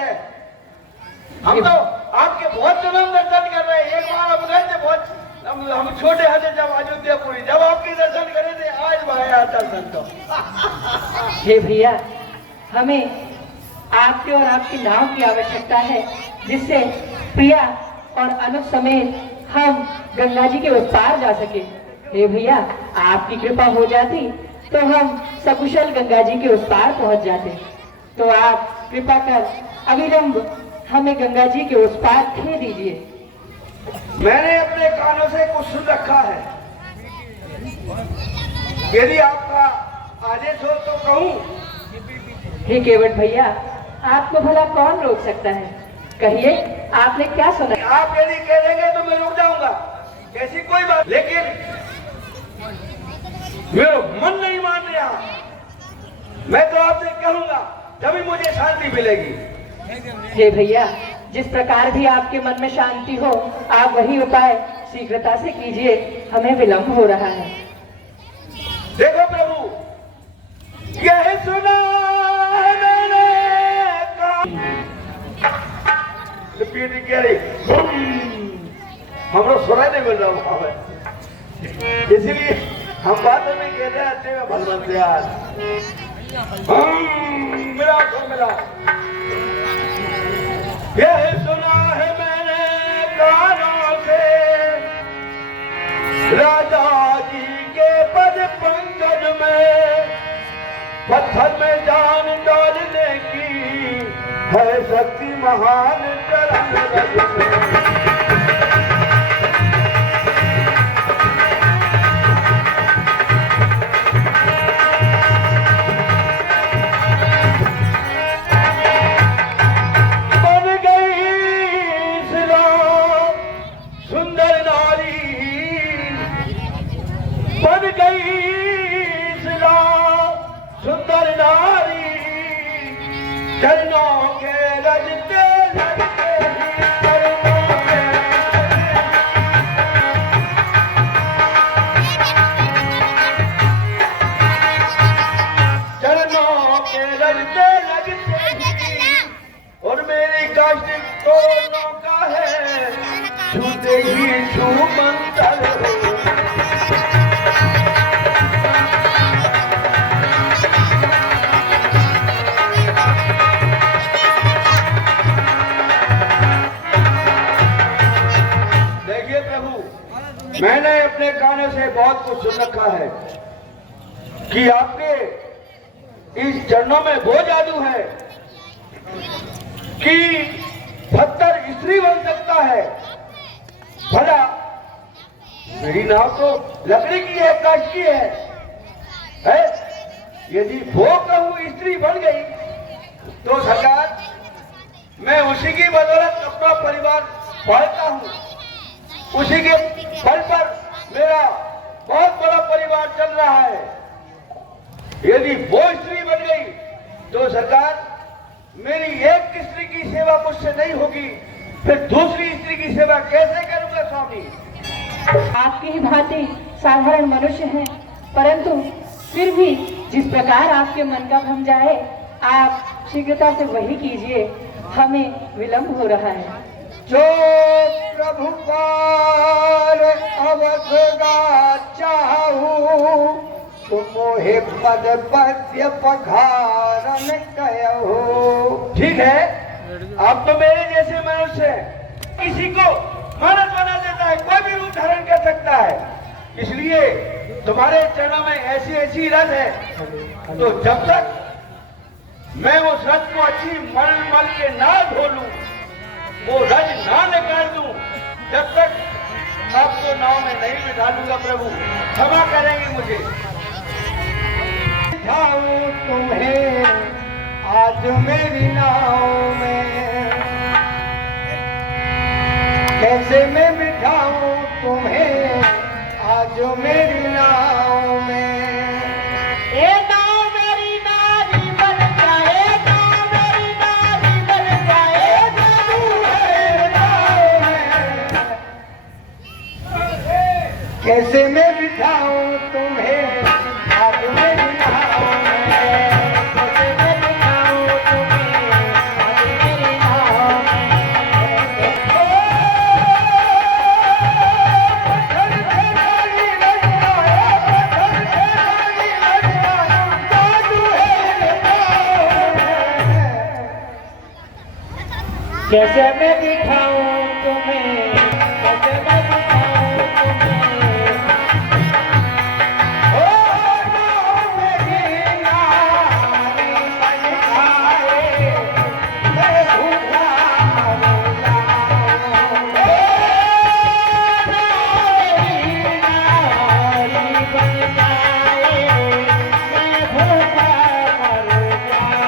है। हम तो आपके बहुत जन्म दर्शन कर रहे हैं। एक बार हम गए थे, बहुत हम छोटे हथे जब अयोध्यापुरी, जब आपके दर्शन करे थे, आज भाया दर्शन तो। हे भैया, हमें आपके और आपकी नाव की आवश्यकता है, जिससे प्रिया और अनुज समेत हम गंगा जी के उस पार जा सके। हे भैया, आपकी कृपा हो जाती तो हम सकुशल गंगा जी के उस पार पहुंच जाते। तो आप कृपा कर अविलंब हमें गंगा जी के उस पार भेज दीजिए। मैंने अपने कानों से कुछ सुन रखा है। यदि आपका आदेश हो तो कहूँ। हे केवट भैया, आपको भला कौन रोक सकता है? कहिए, आपने क्या सुना? आप यदि कह देंगे तो मैं रुक जाऊंगा, ऐसी कोई बात, लेकिन मेरा मन नहीं मान रहा। मैं तो आपसे कहूंगा, तभी मुझे शांति मिलेगी। हे भैया, जिस प्रकार भी आपके मन में शांति हो, आप वही उपाय शीघ्रता से कीजिए, हमें विलंब हो रहा है। देखो प्रभु, यह सुना है मैंने पीटी कह रही, हमरो सुनाई नहीं मिल रहा है, इसीलिए हम बातों में कहते हैं में भगवंत यार मिला तो मिला। यह सुना है मैंने कानों से राजा जी के पद पंकज में पत्थर में जान डालने की है शक्ति महान चरण रज में। चरणों के रजते लगते ही चरणों के रजते लगते ही और मेरी काष्ठ दोनों का है छूते ही छू मंतर मैंने अपने कानों से बहुत कुछ सुन रखा है कि आपके इस चरणों में वो जादू है कि पत्थर स्त्री बन सकता है। भला मेरी नाव तो लकड़ी की है, काष्ठ की है? यदि वो कहूं स्त्री बन गई तो सरकार मैं उसी की बदौलत अपना परिवार पालता हूं, उसी के बल पर मेरा बहुत बड़ा परिवार चल रहा है। यदि वो स्त्री बन गई तो सरकार मेरी एक स्त्री की सेवा मुझसे नहीं होगी, फिर दूसरी स्त्री की सेवा कैसे करूंगा स्वामी? आपकी ही भांति साधारण मनुष्य हैं, परंतु फिर भी जिस प्रकार आपके मन का भ्रम जाए, आप शीघ्रता से वही कीजिए, हमें विलंब हो रहा है। जो प्रभु पार अवसगा चाहू तुम मोहे पद पद्य पखारन कहो। ठीक है, आप तो मेरे जैसे मनुष्य हैं, किसी को मानस बना देता है, कोई भी रूप धारण कर सकता है, इसलिए तुम्हारे चरणों में ऐसी ऐसी रस है, तो जब तक मैं उस रस को अच्छी मल के ना धो लूं, वो रज ना निकाल दूं, जब तक आपको नाव में नहीं बिठा दूंगा। प्रभु क्षमा करेंगे मुझे। बिठाऊं तुम्हें आज मेरी नाव में, कैसे मैं बिठाऊं तुम्हें आज मेरी नाव में। कैसे मैं बिठाऊं तुम्हें आज मेरी नाव में, कैसे मैं बिठाऊं तुम्हें आज मेरी कैसे मैं दिखाऊं तुम्हें, कैसे मैं दिखाऊं तुम्हें। ओ नाव मेरी नारी बन जाए, मैं भूखा मर जाऊं। ओ मेरी नारी बन जाए, मैं भूखा मर जाऊं।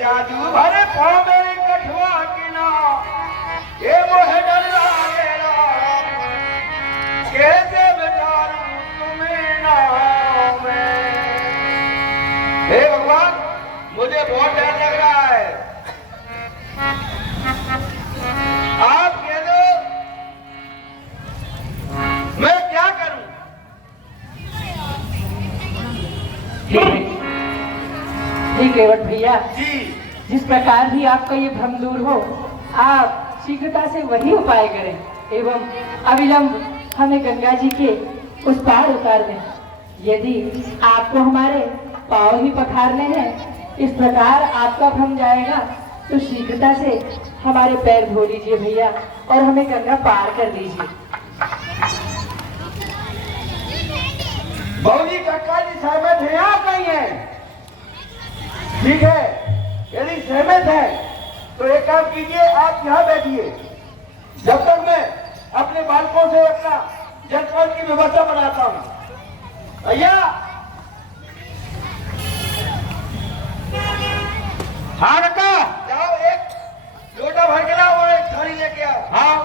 जादू भरे पावे कठवा किना, ये मोह डर लागेला, कैसे बेचारूं तुम्हें नाव में। हे भगवान, मुझे बहुत डर लग रहा है, आप कह दो मैं क्या करूं। ठीक है वट भैया, जी जिस प्रकार भी आपका ये भ्रम दूर हो, आप शीघ्रता से वही उपाय करें एवं अविलंब हमें गंगा जी के उस पार उतार दें। यदि आपको हमारे पांव ही पखारने हैं, इस प्रकार आपका भ्रम जाएगा, तो शीघ्रता से हमारे पैर धो लीजिए भैया और हमें गंगा पार कर दीजिए। बहुजी कक्का जी सहमत है, आप नहीं है? ठीक है, यदि सहमत है तो एक काम कीजिए, आप यहाँ बैठिए, जब तक मैं अपने बालकों से अपना जलपान की व्यवस्था बनाता हूँ। भैया, हाँ कक्का, जाओ एक लोटा भर के लाओ और एक थाली लेके आओ। हाँ,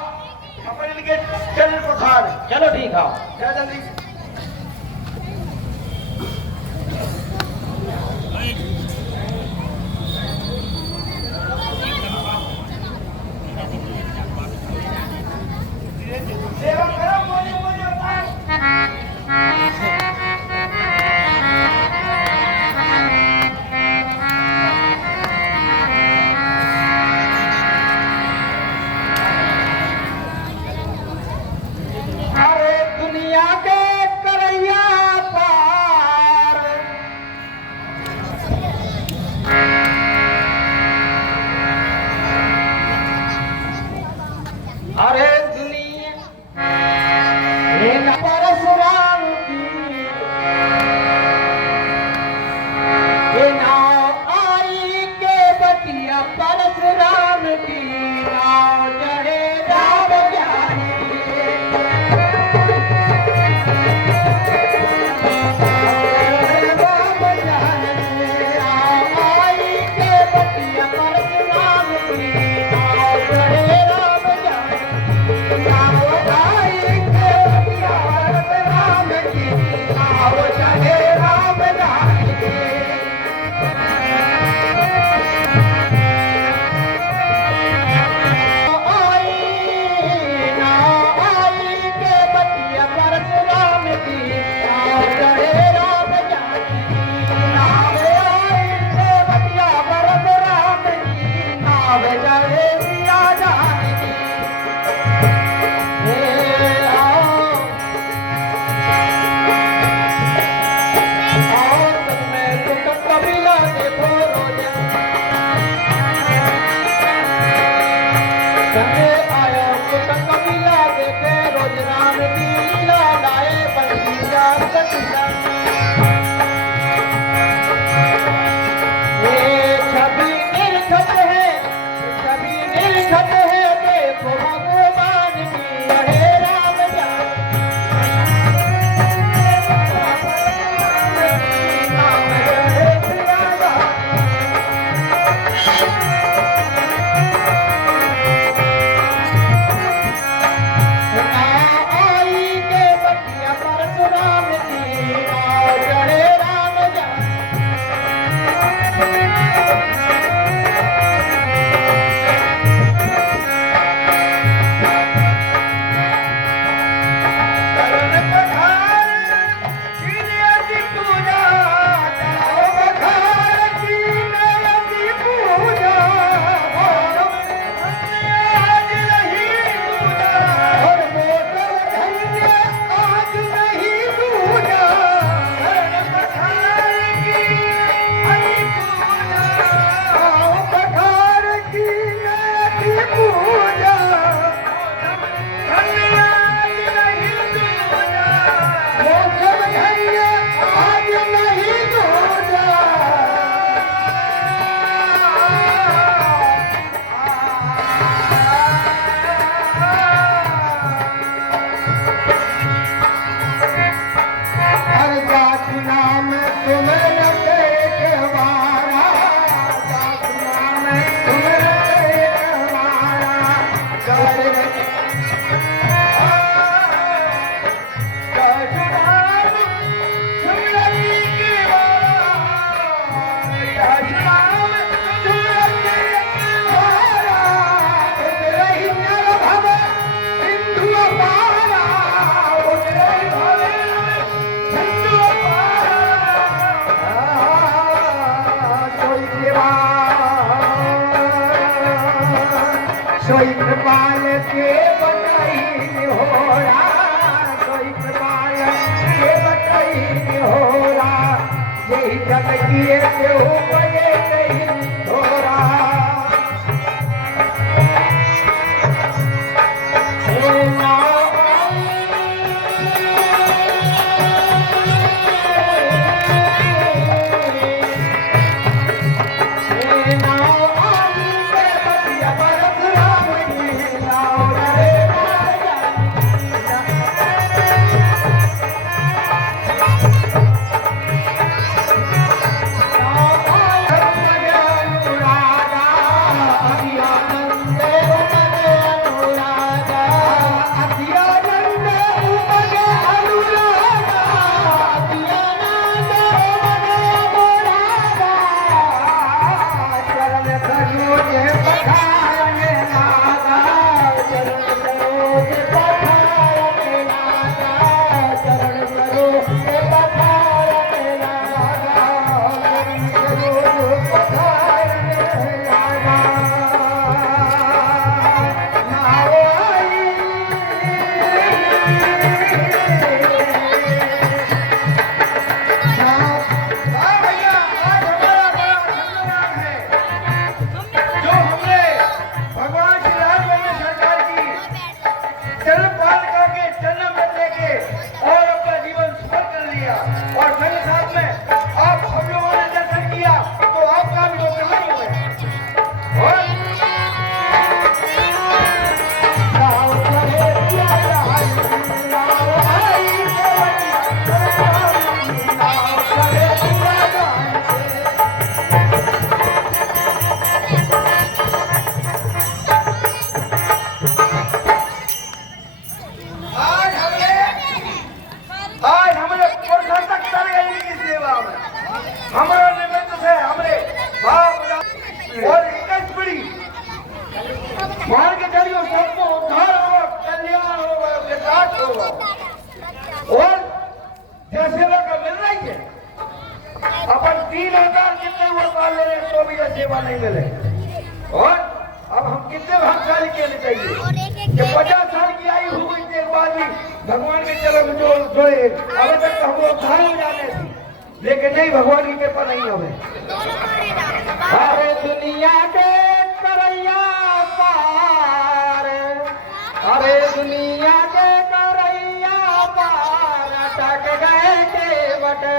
अपन इनके चरण पखार। चलो ठीक है। जा जल्दी। सेवा करो, मोदी मोदी होता है। अरे दुनिया के सोई कृपाल के बटाई होरा, सोई कृपाल के बटाई होरा, यही जग किए केहू बये नहीं होरा। हमारा निमित्त से हमरे बाप और इक्कीस पीढ़ी मान के चलिए सबको उद्धार होगा, कल्याण होगा, विकास होगा और जैसे लोग मिल रही है अपन 3000 कितने वोट डाल ले रहे हैं तो भी यह सेवा नहीं मिले। और अब हम कितने भाग्यशाली कहने चाहिए कि 50 साल की आयु हो गई एक बार भी भगवान के चरण में जोड़े अभी तक तो हम लोग उद्धार हो जाने थे, लेकिन नहीं, भगवान की कृपा नहीं हमें। अरे दुनिया के करैया पार, अरे दुनिया के करैया पार अटक गए से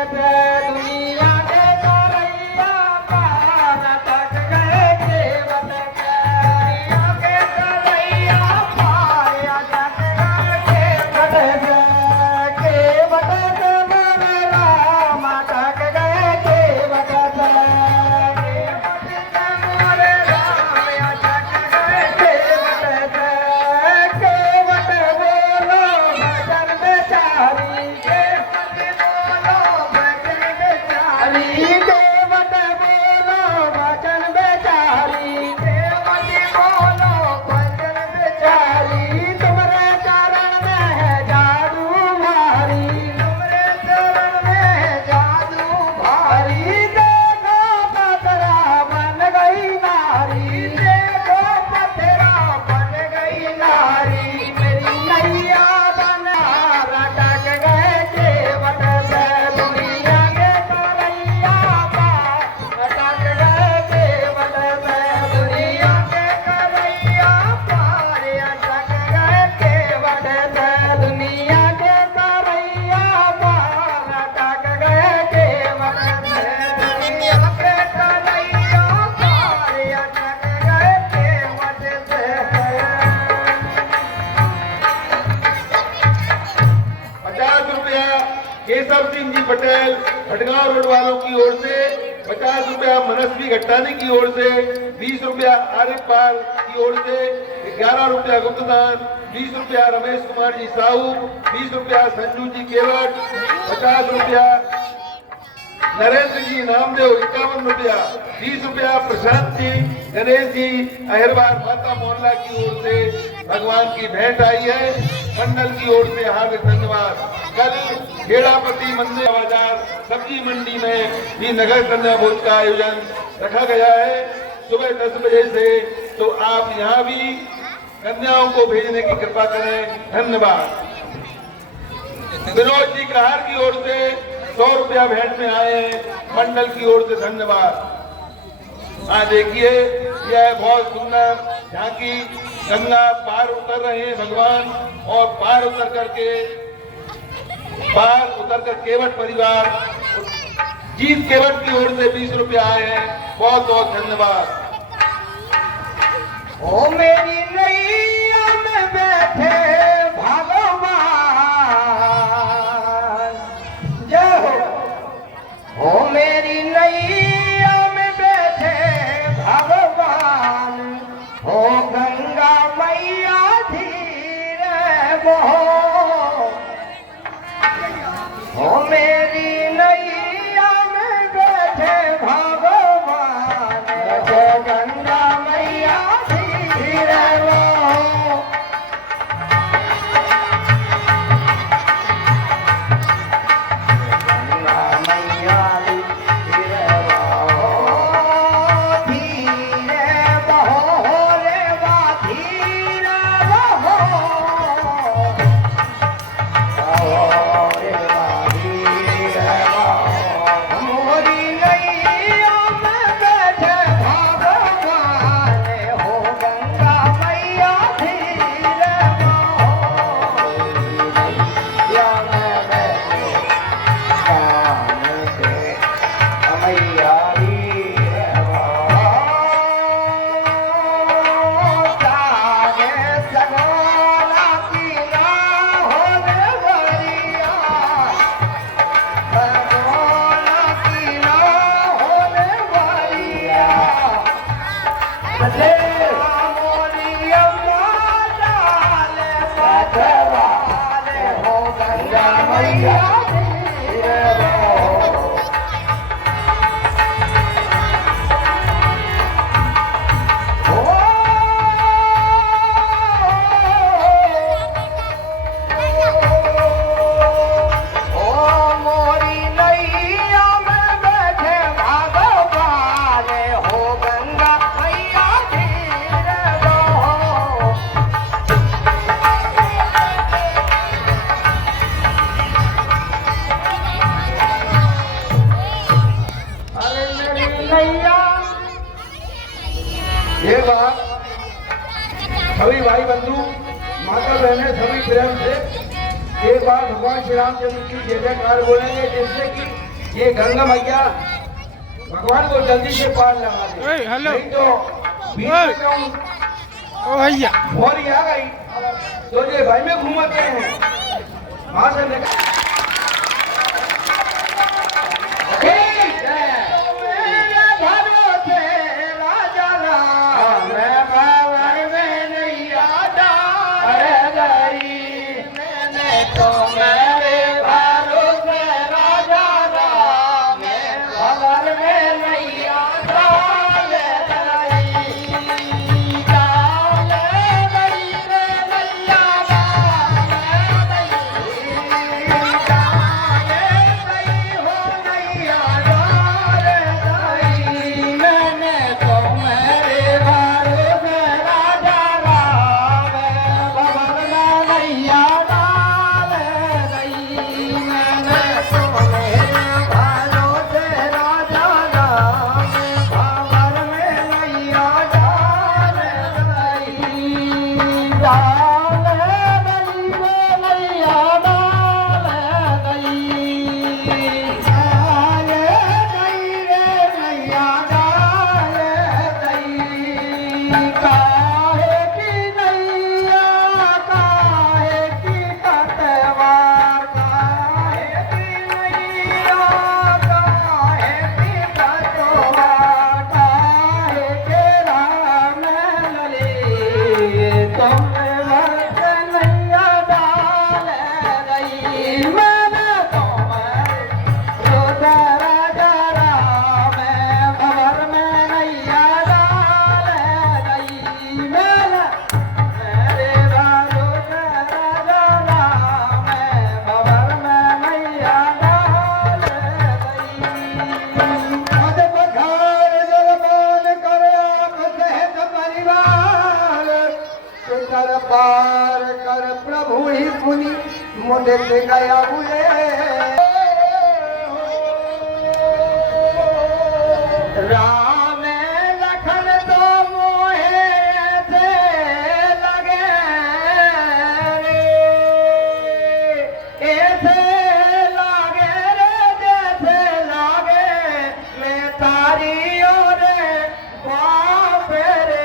दुनिया के तरैया पार तक गए केवट से दुनिया के तरैया पार तक गए केवट से मन राम तक गए केवट से मन राम तक गए केवट से केवट बोलो भजन बेचारी केवट बोलो भजन बेचारी केवट बोलो भजन बेचारी केवट बोलो भजन बेचारी तुम्हारे चरण में है जादू भारी तुम्हारे चरण में है जादू भारी देखो पथरा बन गई नारी देखो पथरा बन गई नारी मेरी नैया बना लटक गए केवट से दुनिया के तरैया पार लटक गए केवट से दुनिया के तरैया पार अटक गए केवट से दुनिया के तरैया पार अटक गए केवट से दुनिया के तरैया पार अटक गए केवट से 50 रुपया केशव सिंह जी पटेल भटगांव रोड वालों की ओर से, 50 रुपया मनस्वी घट्टानी की ओर से, 20 रुपया आरिफ पाल की ओर से, 11 रुपया गुप्तदान, 20 रुपया रमेश कुमार जी साहू, 20 रुपया संजू जी केवट, 50 रुपया नरेंद्र जी नामदेव, 51 रुपया, 20 रुपया प्रशांत जी गणेश जी अहिरवार माता मोहल्ला की ओर से भगवान की भेंट आई है। मंडल की ओर से हार्दिक धन्यवाद। कल खेड़ापति मंदिर बाजार सब्जी मंडी में भी नगर कन्या भोज का आयोजन रखा गया है सुबह 10 बजे से, तो आप यहाँ भी कन्याओं को भेजने की कृपा करें। धन्यवाद। विनोद जी कहार की ओर से 100 रुपया भेंट में आए हैं, मंडल की ओर से धन्यवाद। देखिए यह बहुत सुंदर झांकी, गंगा पार उतर रहे हैं भगवान, और पार उतर कर केवट परिवार जीत केवट की ओर से 20 रुपया आए हैं। बहुत बहुत धन्यवाद। ओ मेरी नैया में बैठे भगवान जय हो मेरी नैया में बैठे भगवान हो गंगा मैया धीरे बहो हो मेरी नैया में बैठे भगवान हो गंगा मैया धीरे बहो गंगा मैया धीरे बहो धीरे बहो रे बा धीरे बहो मोरी नैया में बैठे भगवान हो गंगा मैया धीरे बहो नैया में बैठे कान से मैया धीरे बहो तागे सगोला की ना हो रे बरिया सगोला की ना हो रे बरिया मोरी अम्मा डाले सजवाले हो गंगा मैया धीरे बहो ओ मोरी नैया में बैठे भगवान हो गंगा मैया धीरे बहो अरे मेरी नैया ये बात सभी भाई बंधु माता बहने सभी प्रेम से एक बार भगवान श्री रामचंद्र की जय जयकार बोलेंगे, जिससे कि ये गंगा मैया भगवान को जल्दी से पार लगा दे। हेलो। नहीं तो बीच में कहूं ओ भैया मोरी आ गई तो ये भाई में घूमते हैं वहां से निकल। पार कर प्रभु ही पुनि मुदित गया हुए। राम लखन तो मोहे ऐसे लगे रे, ऐसे लागे रे जैसे लागे मैं तारी और बाप रे।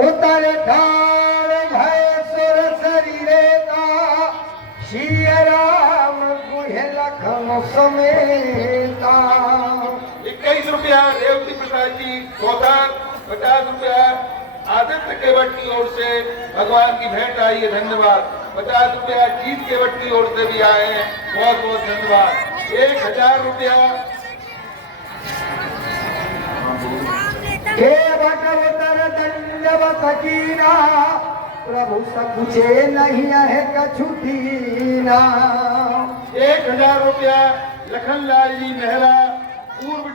उतर ठाड़ भय सुर शरीरे का श्री राम गुहे लखन समेता। 21 रुपया रेवती प्रसाद जी कोठार, 50 रुपया आदित्य केवट की ओर से भगवान की भेंट आई है, धन्यवाद। 50 रुपया जीत केवट की ओर से भी आए हैं, बहुत बहुत धन्यवाद। 1000 रुपया दंडवत कीना प्रभु सकुचे नहीं है कछु दीना। 1000 रुपया लखनलाल जी नेहरा पूर्व